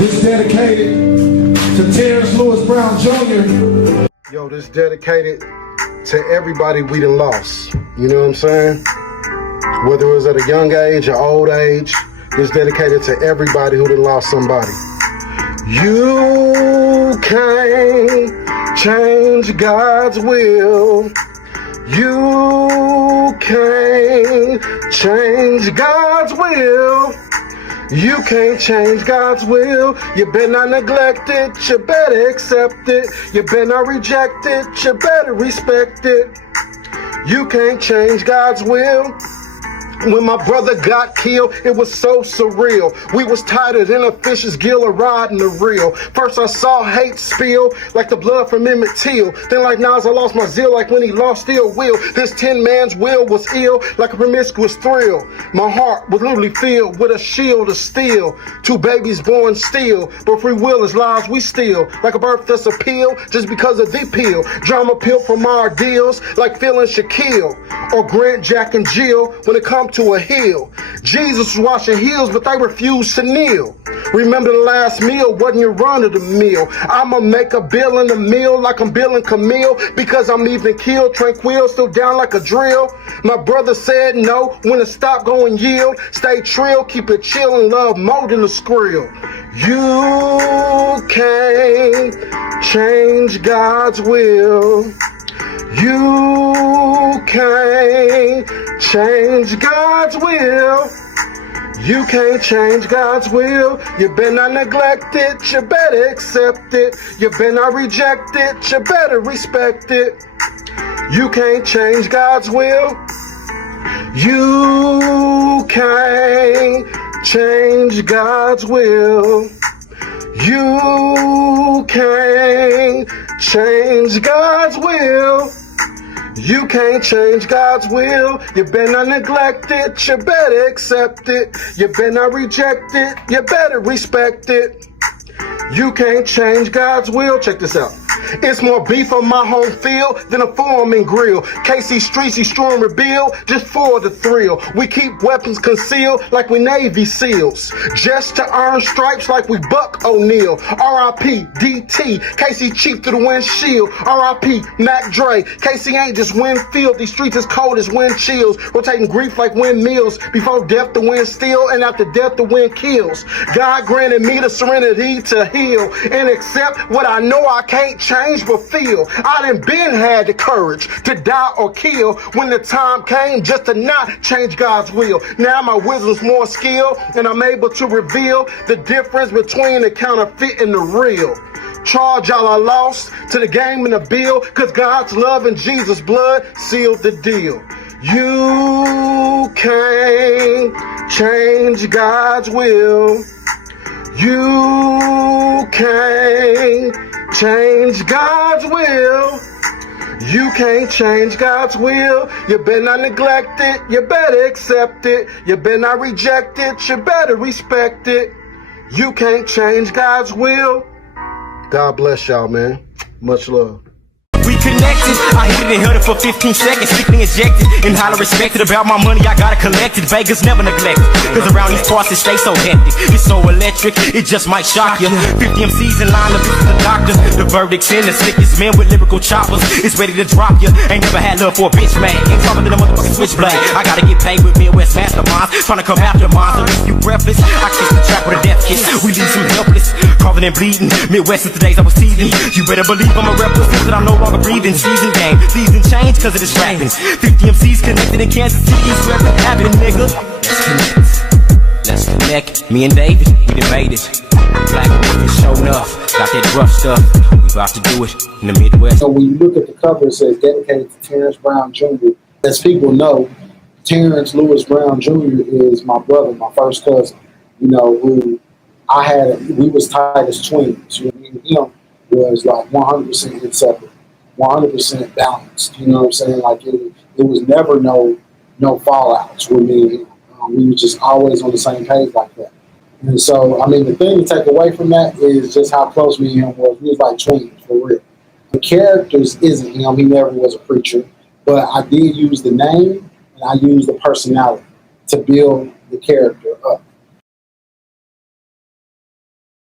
This dedicated to Terrence Lewis Brown Jr. Yo, this dedicated to everybody we done lost. You know what I'm saying? Whether it was at a young age or old age, this dedicated to everybody who done lost somebody. You can't change God's will. You can't change God's will. You can't change God's will. You better not neglect it. You better accept it. You better not reject it. You better respect it. You can't change God's will. When my brother got killed, it was so surreal. We was tighter than a fish's gill or riding the reel. First I saw hate spill like the blood from Emmett Till. Then like Nas, I lost my zeal like when he lost Steel Will. This 10 man's will was ill like a promiscuous thrill. My heart was literally filled with a shield of steel. 2 babies born still, but free will is lives we steal. Like a birth that's a pill just because of the pill. Drama pill from our deals like feeling Shaquille or Grant, Jack, and Jill when it comes to a hill. Jesus was washing heels, but they refused to kneel. Remember the last meal wasn't your run of the meal. I'ma make a bill in the meal like I'm billing Camille because I'm even killed. Tranquil, still down like a drill. My brother said no, when to stop, go and yield. Stay trill, keep it chill and love more than a skrill. You can't change God's will. You can't change God's will. You can't change God's will. You better not neglect it. You better accept it. You better not reject it. You better respect it. You can't change God's will. You can't change God's will. You can't change God's will. You can't change God's will. You better not neglect it. You better accept it. You better not reject it. You better respect it. You can't change God's will. Check this out. It's more beef on my home field than a foreman grill. KC streets, he strong rebuild just for the thrill. We keep weapons concealed like we Navy SEALs, just to earn stripes like we Buck O'Neal. R.I.P. DT, KC cheap to the windshield. R.I.P. Mac Dre, KC ain't just Winfield. These streets as cold as wind chills, rotating grief like windmills. Before death the wind steal, and after death the wind kills. God granted me the serenity to heal and accept what I know I can't change but feel. I done been had the courage to die or kill when the time came just to not change God's will. Now my wisdom's more skilled and I'm able to reveal the difference between the counterfeit and the real. Charge all I lost to the game and the bill, cause God's love and Jesus' blood sealed the deal. You can't change God's will. You can't change God's will. You can't change God's will. You better not neglect it. You better accept it. You better not reject it. You better respect it. You can't change God's will. God bless y'all, man. Much love. We connected, I hit it and held it for 15 seconds, strictly injected, and highly respected. About my money, I gotta collect it, Vegas never neglected, cause around these parts it stays so hectic. It's so electric, it just might shock you. 50 MCs in line to visit the doctor. The verdict's in, the sickest men with lyrical choppers is ready to drop you. Ain't never had love for a bitch, man. Ain't talking to the motherfucking switchblade. I gotta get paid with Midwest masterminds, trying to come after mine. So if you breathless, I kiss the trap with a death kiss. We leave some helpless, coughing and bleeding. Midwest since the days I was teasing. You better believe I'm a representative that I'm no longer breathing. Season game, season change cause of distractions. 50 MCs connected in Kansas City, it's where it happened, nigga. Let's connect. Me and David, we done made it. Black women showing up, got that rough stuff. We about to do it in the Midwest. So when you look at the cover, it says dedicated to Terrence Brown Jr. As people know, Terrence Lewis Brown Jr. is my brother, my first cousin. You know, who we was tied as twins. You know, me and him was like 100% inseparable. 100% balanced, you know what I'm saying? Like it was never no fallouts with me and him. We were just always on the same page like that. And so, I mean, the thing to take away from that is just how close me and him was. We was like twins, for real. The characters isn't him. He never was a preacher. But I did use the name and I used the personality to build the character up.